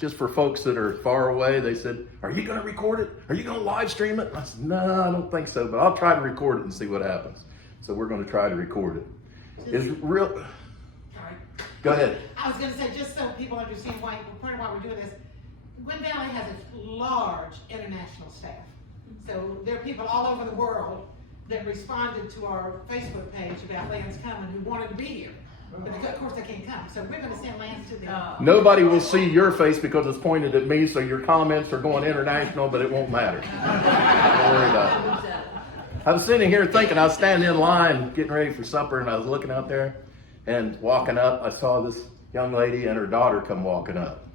just for folks that are far away. They said, are you going to record it? Are you going to live stream it? And I said, no, I don't think so, but I'll try to record it and see what happens. So we're going to try to record it. It's real. Sorry. Go ahead. I was going to say, just so people understand why, part of why we're doing this, Gwynn Valley has a large international staff. So there are people all over the world that responded to our Facebook page about Lance coming who wanted to be here. But of course they can't come. So we're going to send Lance to them. Nobody will see your face because it's pointed at me, so your comments are going international, but it won't matter. Don't worry about it. I was sitting here thinking, I was standing in line getting ready for supper, and I was looking out there and walking up. I saw this young lady and her daughter come walking up.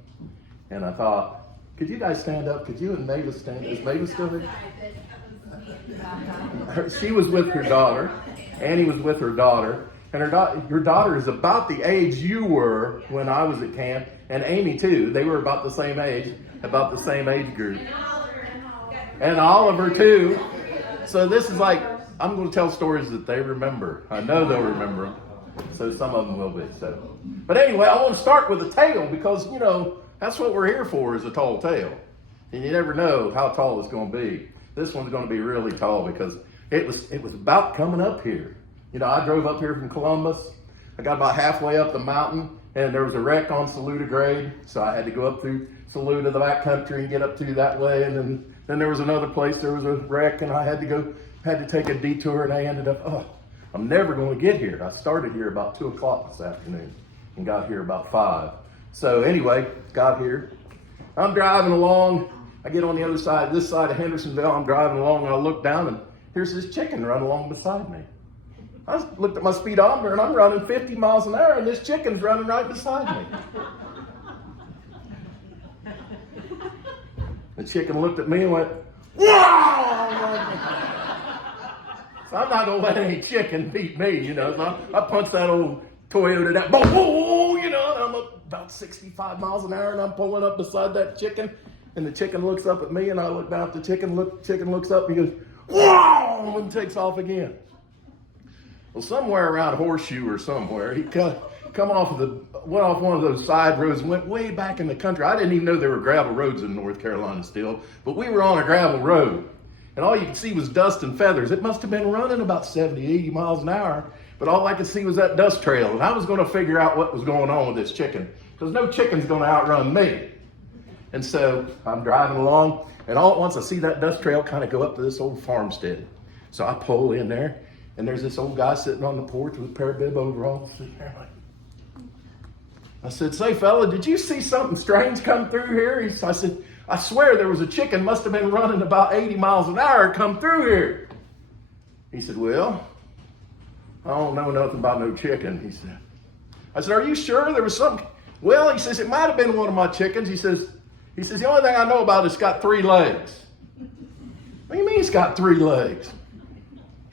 And I thought, could you guys stand up? Could you and Mavis stand up? Is Mavis still here? She was with her daughter. Annie was with her daughter. And your daughter is about the age you were when I was at camp. And Amy too. They were about the same age group. And Oliver too. So this is like, I'm going to tell stories that they remember. I know they'll remember them. So some of them will be. So, but anyway, I want to start with a tale because, you know, that's what we're here for, is a tall tale. And you never know how tall it's going to be. This one's going to be really tall because it was about coming up here. You know, I drove up here from Columbus. I got about halfway up the mountain, and there was a wreck on Saluda grade, so I had to go up through Saluda, the back country, and get up to that way. And then there was another place, there was a wreck, and I had to take a detour, and I ended up, I'm never going to get here. I started here about 2 o'clock this afternoon and got here about 5. So anyway, got here. I'm driving along. I get on the other side, this side of Hendersonville. I'm driving along, and I look down, and here's this chicken running along beside me. I looked at my speedometer, and I'm running 50 miles an hour, and this chicken's running right beside me. The chicken looked at me and went, wow! So I'm not going to let any chicken beat me, you know. So I punched that old Toyota down, boom, you know, and I'm up about 65 miles an hour, and I'm pulling up beside that chicken, and the chicken looks up at me, and I look down at the chicken looks up, and he goes, wow, and takes off again. Well, somewhere around Horseshoe or somewhere, he went off one of those side roads and went way back in the country. I didn't even know there were gravel roads in North Carolina still, but we were on a gravel road, and all you could see was dust and feathers. It must have been running about 70, 80 miles an hour, but all I could see was that dust trail, and I was going to figure out what was going on with this chicken, because no chicken's going to outrun me. And so I'm driving along, and all at once I see that dust trail kind of go up to this old farmstead. So I pull in there, and there's this old guy sitting on the porch with a pair of bib overalls. I said, say fella, did you see something strange come through here? I said, I swear there was a chicken, must have been running about 80 miles an hour, come through here. He said, well, I don't know nothing about no chicken, he said. I said, are you sure there was something? Well, he says, it might have been one of my chickens. He says, the only thing I know about it's got 3 legs. What do you mean it's got 3 legs?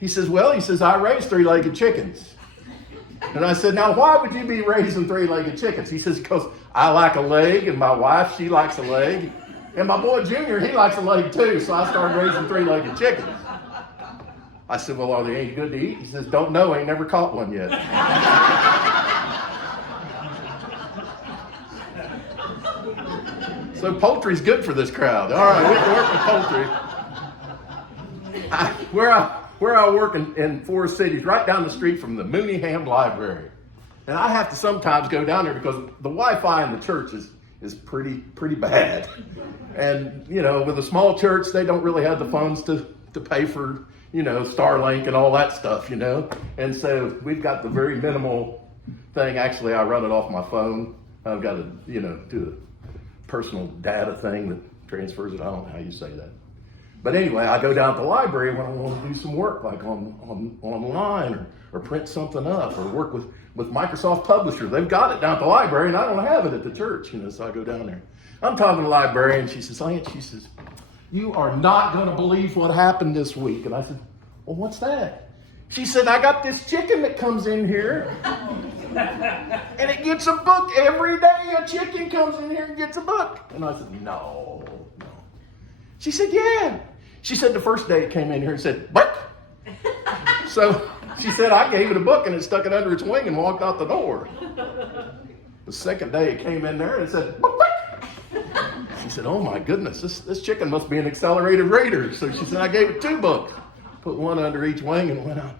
He says, I raise 3-legged chickens. And I said, now why would you be raising 3-legged chickens? He says, because I like a leg, and my wife, she likes a leg. And my boy Junior, he likes a leg too, so I started raising 3-legged chickens. I said, well, are they any good to eat? He says, don't know, ain't never caught one yet. So poultry's good for this crowd. All right, we can work with poultry. Where I work in Forest City is right down the street from the Mooneyham Library. And I have to sometimes go down there because the Wi-Fi in the church is pretty bad. And, you know, with a small church, they don't really have the funds to pay for, you know, Starlink and all that stuff, you know. And so we've got the very minimal thing. Actually, I run it off my phone. I've got to, you know, do a personal data thing that transfers it. I don't know how you say that. But anyway, I go down to the library when I want to do some work, like online or print something up or work with Microsoft Publisher. They've got it down at the library, and I don't have it at the church, you know, so I go down there. I'm talking to the librarian. She says, you are not going to believe what happened this week. And I said, well, what's that? She said, I got this chicken that comes in here, and it gets a book every day. A chicken comes in here and gets a book. And I said, no. She said, yeah. She said the first day it came in here and said, what? So she said, I gave it a book and it stuck it under its wing and walked out the door. The second day it came in there and it said, what? She said, oh my goodness, this chicken must be an accelerated raider. So she said, I gave it 2 books. Put one under each wing and went out.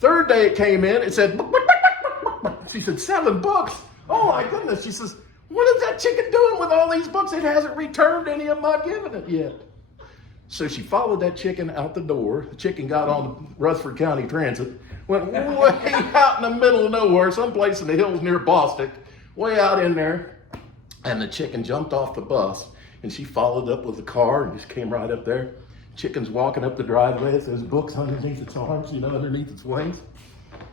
Third day it came in, it said, book, book, book, book, book. She said, 7 books. Oh my goodness. She says, what is that chicken doing with all these books? It hasn't returned any of them I've given it yet. So she followed that chicken out the door. The chicken got on the Rutherford County Transit, went way out in the middle of nowhere, someplace in the hills near Bostic, way out in there. And the chicken jumped off the bus, and she followed up with the car and just came right up there. Chicken's walking up the driveway. There's books underneath its arms, underneath its wings.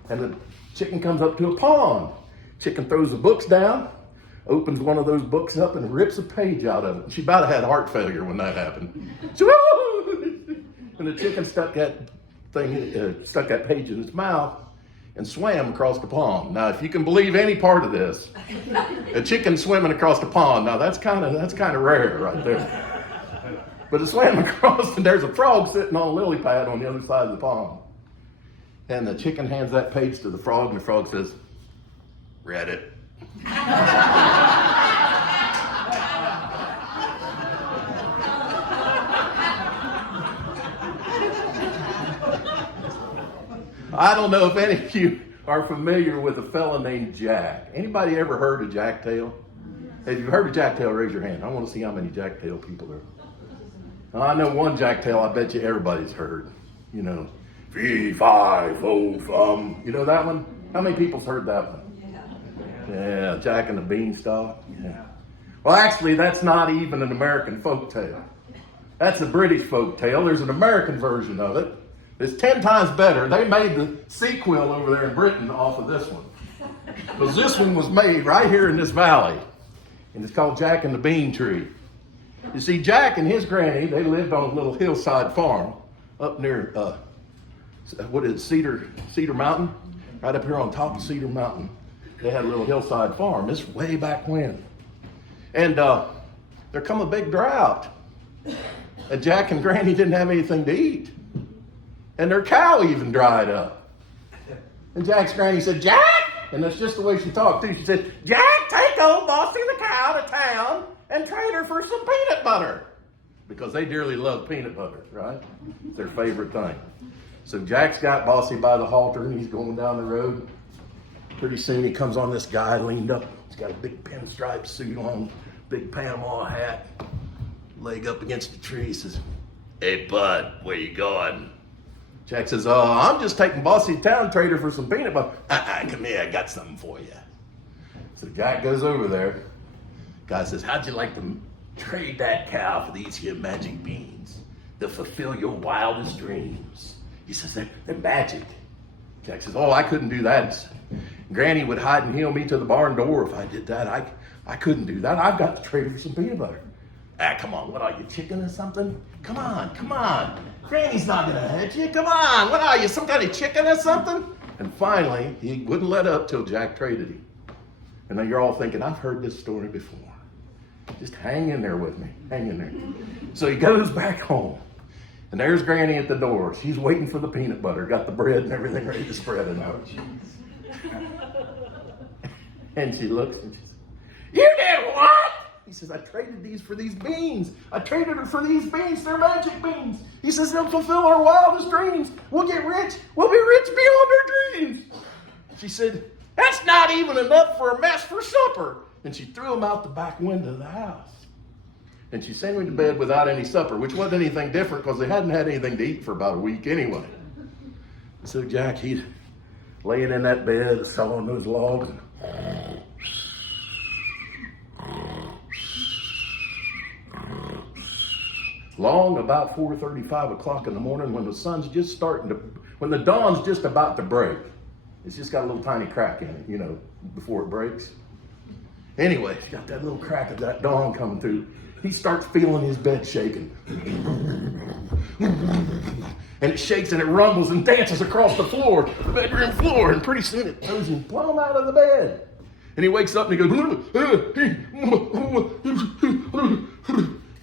And the chicken comes up to a pond. Chicken throws the books down, opens one of those books up and rips a page out of it. She about had heart failure when that happened. And the chicken stuck that page in its mouth and swam across the pond. Now, if you can believe any part of this, a chicken swimming across the pond, now that's kind of rare right there. But it swam across, and there's a frog sitting on a lily pad on the other side of the pond. And the chicken hands that page to the frog, and the frog says, read it. I don't know if any of you are familiar with a fella named Jack. Anybody ever heard of Jack Tail? If you've heard of Jack Tail, raise your hand. I want to see how many Jack Tail people there are. Now, I know one Jack Tail I bet you everybody's heard. Fee, fi, fo, fum. You know that one? How many people's heard that one? Yeah, Jack and the Beanstalk. Yeah. Well, actually, that's not even an American folk tale. That's a British folk tale. There's an American version of it. It's 10 times better. They made the sequel over there in Britain off of this one. Because this one was made right here in this valley. And it's called Jack and the Bean Tree. You see, Jack and his granny, they lived on a little hillside farm up near, Cedar Mountain? Right up here on top of Cedar Mountain. They had a little hillside farm. This is way back when. And there come a big drought. And Jack and Granny didn't have anything to eat. And their cow even dried up. And Jack's granny said, Jack! And that's just the way she talked too. She said, Jack, take old Bossy the cow to town and trade her for some peanut butter. Because they dearly love peanut butter, right? It's their favorite thing. So Jack's got Bossy by the halter and he's going down the road. Pretty soon he comes on this guy leaned up. He's got a big pinstripe suit on, big Panama hat, leg up against the tree. He says, hey, bud, where you going? Jack says, I'm just taking Bossy to town, trade her for some peanut butter. Come here, I got something for you. So Jack goes over there. Guy says, how'd you like to trade that cow for these here magic beans? They'll fulfill your wildest dreams. He says, they're magic. Jack says, I couldn't do that. Granny would hide and heel me to the barn door if I did that. I couldn't do that. I've got to trade her for some peanut butter. Come on, what are you, chicken or something? Come on. Granny's not gonna hurt you. Come on, what are you, some kind of chicken or something? And finally, he wouldn't let up till Jack traded him. And now you're all thinking, I've heard this story before. Just hang in there with me, hang in there. So he goes back home. And there's Granny at the door. She's waiting for the peanut butter, got the bread and everything ready to spread it out. And she looks and she says, you did what? He says, I traded these for these beans. I traded her for these beans. They're magic beans. He says, they'll fulfill our wildest dreams. We'll get rich. We'll be rich beyond our dreams. She said, that's not even enough for a mess for supper. And she threw him out the back window of the house. And she sent him to bed without any supper, which wasn't anything different because they hadn't had anything to eat for about a week anyway. So Jack, he's laying in that bed, sawing those logs. Long about 4:30, 5 o'clock in the morning when the sun's just when the dawn's just about to break. It's just got a little tiny crack in it, before it breaks. Anyway, it's got that little crack of that dawn coming through. He starts feeling his bed shaking. And it shakes and it rumbles and dances across the floor, the bedroom floor, and pretty soon it throws him plumb out of the bed. And he wakes up and he goes,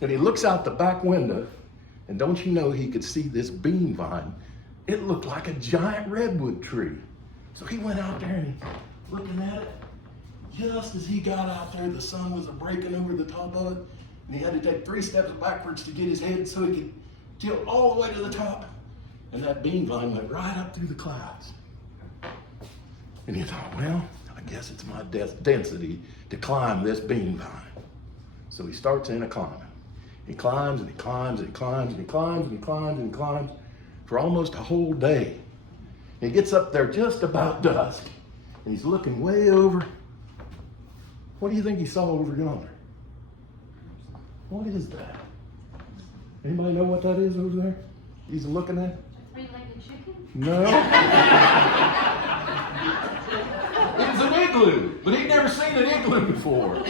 and he looks out the back window, and don't you know he could see this bean vine? It looked like a giant redwood tree. So he went out there and he's looking at it. just as he got out there, the sun was breaking over the top of it, and he had to take 3 steps backwards to get his head so he could tilt all the way to the top. And that bean vine went right up through the clouds. And he thought, well, I guess it's my density to climb this bean vine. So he starts in a climbing. He climbs and he climbs and he climbs and he climbs and he climbs and he climbs for almost a whole day. And he gets up there just about dusk. And he's looking way over. What do you think he saw over yonder? What is that? Anybody know what that is over there? He's looking at? A 3-legged chicken? No. It's an igloo, but he'd never seen an igloo before.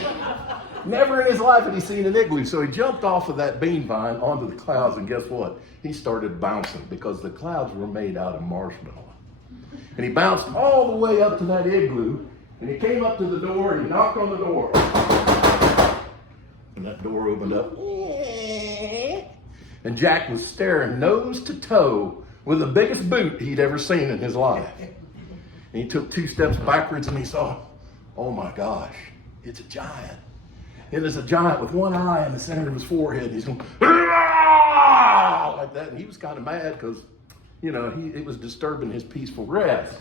Never in his life had he seen an igloo. So he jumped off of that bean vine onto the clouds, and guess what? He started bouncing because the clouds were made out of marshmallow. And he bounced all the way up to that igloo, and he came up to the door and he knocked on the door. And that door opened up. And Jack was staring nose to toe with the biggest boot he'd ever seen in his life. And he took 2 steps backwards and he saw, oh my gosh, it's a giant. It is a giant with one eye in the center of his forehead. He's going, "Ah!" like that. And he was kind of mad because, you know, it was disturbing his peaceful rest.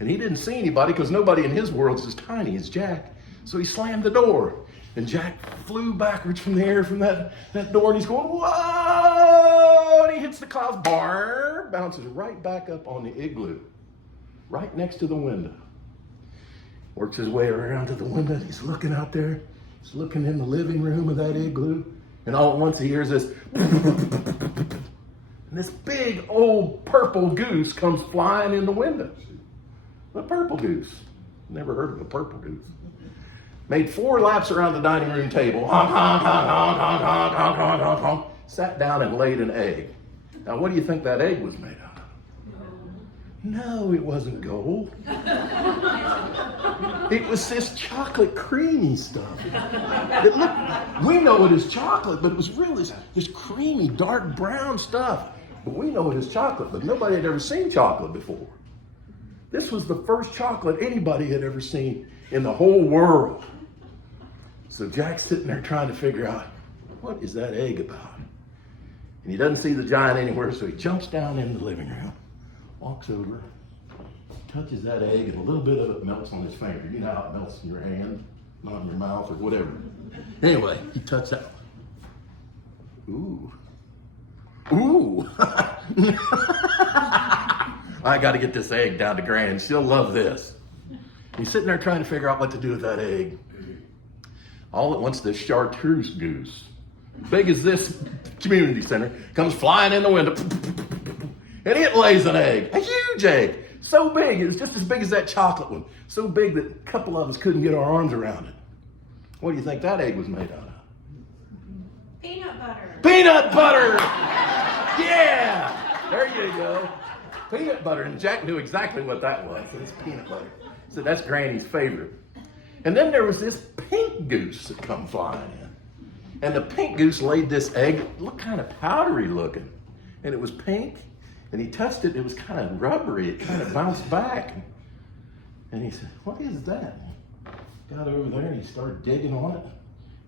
And he didn't see anybody because nobody in his world is as tiny as Jack. So he slammed the door. And Jack flew backwards from the air from that door, and he's going, whoa! And he hits the clouds, bounces right back up on the igloo, right next to the window. Works his way around to the window, and he's looking out there. He's looking in the living room of that igloo, and all at once he hears this, and this big old purple goose comes flying in the window. A purple goose. Never heard of a purple goose. Made 4 laps around the dining room table, honk, honk, honk, honk, honk, honk, honk, honk, honk, honk, sat down and laid an egg. Now, what do you think that egg was made out of? No, it wasn't gold. It was this chocolate creamy stuff. It looked, we know it is chocolate, but it was really this creamy, dark brown stuff. But we know it is chocolate, but nobody had ever seen chocolate before. This was the first chocolate anybody had ever seen in the whole world. So Jack's sitting there trying to figure out, what is that egg about? And he doesn't see the giant anywhere, so he jumps down in the living room, walks over, touches that egg, and a little bit of it melts on his finger. You know how it melts in your hand, not in your mouth or whatever. Anyway, he touched that. Ooh. Ooh. I got to get this egg down to Granny. She'll love this. He's sitting there trying to figure out what to do with that egg. All at once, this chartreuse goose, big as this community center, comes flying in the window, and it lays an egg, a huge egg, so big, it was just as big as that chocolate one, so big that a couple of us couldn't get our arms around it. What do you think that egg was made out of? Peanut butter. Peanut butter! Yeah! There you go. Peanut butter, and Jack knew exactly what that was. It's peanut butter. So that's Granny's favorite. And then there was this pink goose that come flying in. And the pink goose laid this egg. It looked kind of powdery looking. And it was pink. And he touched it. It was kind of rubbery. It kind of bounced back. And he said, what is that? Got over there and he started digging on it.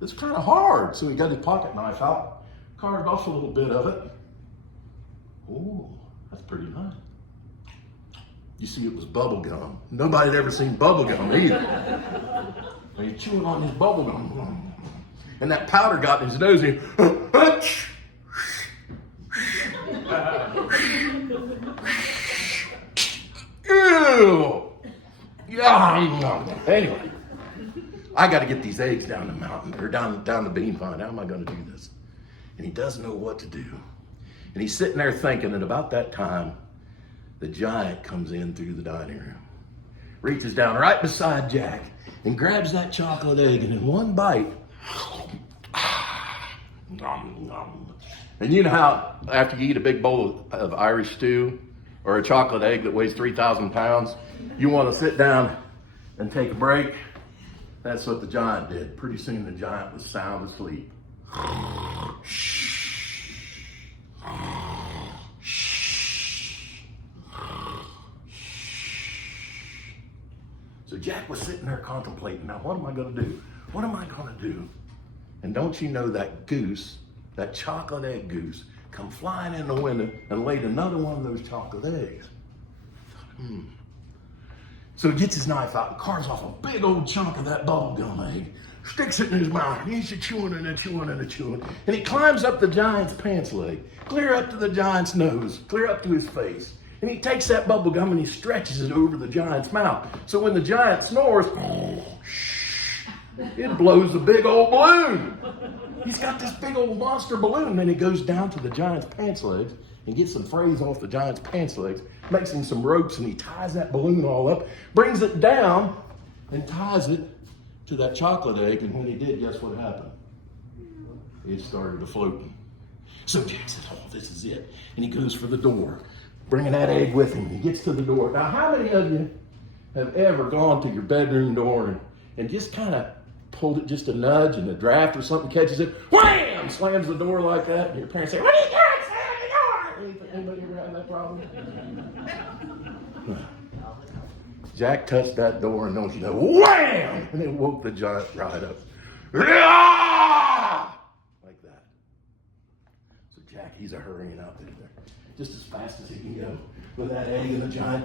It's kind of hard. So he got his pocket knife out, carved off a little bit of it. Oh, that's pretty nice. You see, it was bubble gum. Nobody had ever seen bubble gum either. And he's chewing on his bubble gum. And that powder got in his nose and he, ew! Yeah. Anyway, I got to get these eggs down the mountain, or down the bean vine. How am I going to do this? And he doesn't know what to do. And he's sitting there thinking, and about that time, the giant comes in through the dining room, reaches down right beside Jack, and grabs that chocolate egg, and in one bite, and you know how after you eat a big bowl of Irish stew or a chocolate egg that weighs 3,000 pounds, you want to sit down and take a break? That's what the giant did. Pretty soon the giant was sound asleep. So Jack Jack was sitting there contemplating, now what am I gonna do? What am I gonna do? And don't you know that goose, that chocolate egg goose, come flying in the window and laid another one of those chocolate eggs. So he gets his knife out and carves off a big old chunk of that bubblegum egg, sticks it in his mouth, and he's chewing and chewing and chewing. And he climbs up the giant's pants leg, clear up to the giant's nose, clear up to his face. And he takes that bubblegum and he stretches it over the giant's mouth. So when the giant snores, it blows a big old balloon. He's got this big old monster balloon. Then he goes down to the giant's pants legs and gets some frays off the giant's pants legs, makes him some ropes, and he ties that balloon all up, brings it down, and ties it to that chocolate egg. And when he did, guess what happened? It started to floating. So Jack says, oh, this is it. And he goes for the door, bringing that egg with him. He gets to the door. Now, how many of you have ever gone to your bedroom door and just kind of pulled it just a nudge and a draft or something catches it, wham, slams the door like that, and your parents say, what are you doing? Slam the door! Anybody ever had that problem? Jack touched that door and don't you know, wham! And it woke the giant right up. Like that. So Jack, he's a hurrying out there just as fast as he can go with that egg and the giant.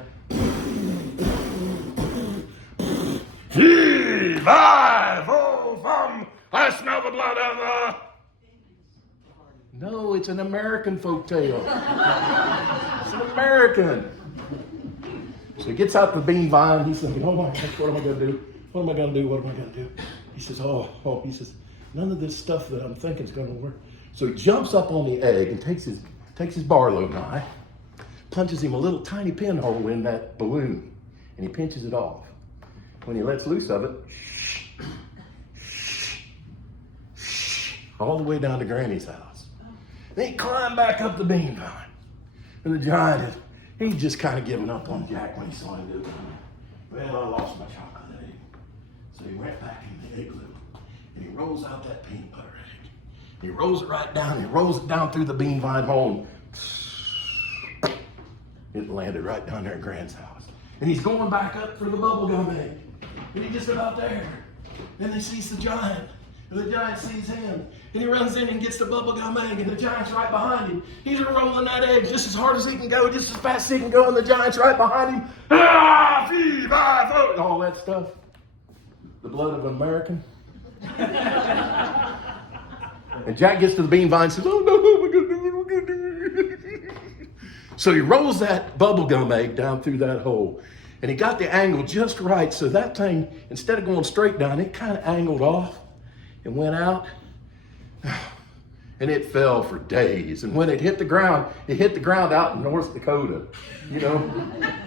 Fee, fi, fo, fum, I smell the blood of the... No, it's an American folk tale. It's an American. So he gets out the bean vine. He's thinking, oh my gosh, what am I going to do? What am I going to do? What am I going to do? He says, he says, none of this stuff that I'm thinking is going to work. So he jumps up on the egg and takes his Barlow knife, punches him a little tiny pinhole in that balloon, and he pinches it off. When he lets loose of it, all the way down to Granny's house. Then he climbed back up the bean vine. And the giant, he'd just kind of given up on Jack when he saw him do it. Well, I lost my chocolate egg. So he went back in the igloo, and he rolls out that peanut butter egg. He rolls it right down, and he rolls it down through the bean vine hole. It landed right down there at Grand's house. And he's going back up for the bubblegum egg. And he's just about there. And he sees the giant. And the giant sees him. And he runs in and gets the bubblegum egg. And the giant's right behind him. He's rolling that egg just as hard as he can go, just as fast as he can go. And the giant's right behind him. Ah, fee, fi, fo, and all that stuff. The blood of an American. And Jack gets to the bean vine and says, oh no, what am I going to do? What am I going to do? So he rolls that bubblegum egg down through that hole. And he got the angle just right. So that thing, instead of going straight down, it kind of angled off and went out. And it fell for days. And when it hit the ground out in North Dakota. You know,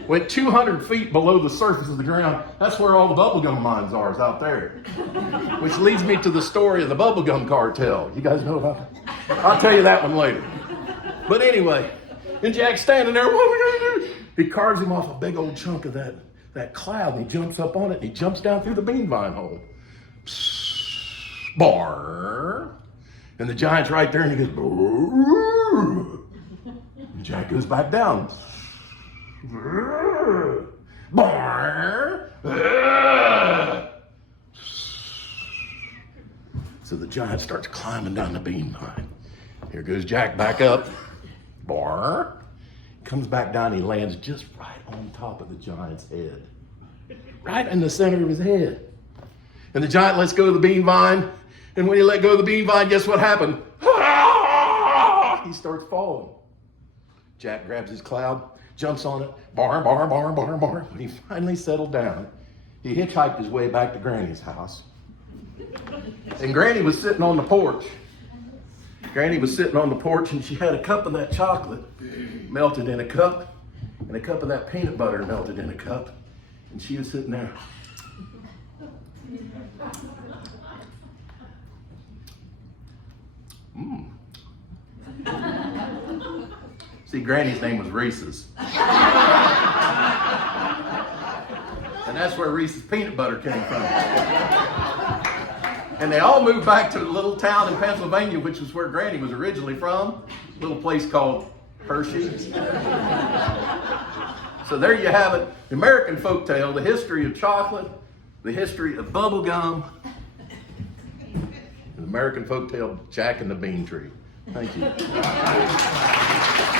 went 200 feet below the surface of the ground. That's where all the bubblegum mines are, is out there. Which leads me to the story of the bubblegum cartel. You guys know about it? I'll tell you that one later. But anyway, and Jack's standing there, what are we going to do? He carves him off a big old chunk of that cloud, and he jumps up on it, and he jumps down through the bean vine hole. Bar. And the giant's right there, and he goes, brrr. And Jack goes back down. Bar. So the giant starts climbing down the bean vine. Here goes Jack back up. Bar. Comes back down, and he lands just right on top of the giant's head. Right in the center of his head. And the giant lets go of the bean vine. And when he let go of the bean vine, guess what happened? He starts falling. Jack grabs his cloud, jumps on it. Bar, bar, bar, bar, bar. When he finally settled down, he hitchhiked his way back to Granny's house. And Granny was sitting on the porch. Granny was sitting on the porch, and she had a cup of that chocolate melted in a cup, and a cup of that peanut butter melted in a cup. And she was sitting there. See, Granny's name was Reese's. And that's where Reese's peanut butter came from. And they all moved back to a little town in Pennsylvania, which was where Granny was originally from, a little place called Hershey. So there you have it, the American folktale, the history of chocolate, the history of bubble gum, and American folktale Jack and the Bean Tree. Thank you.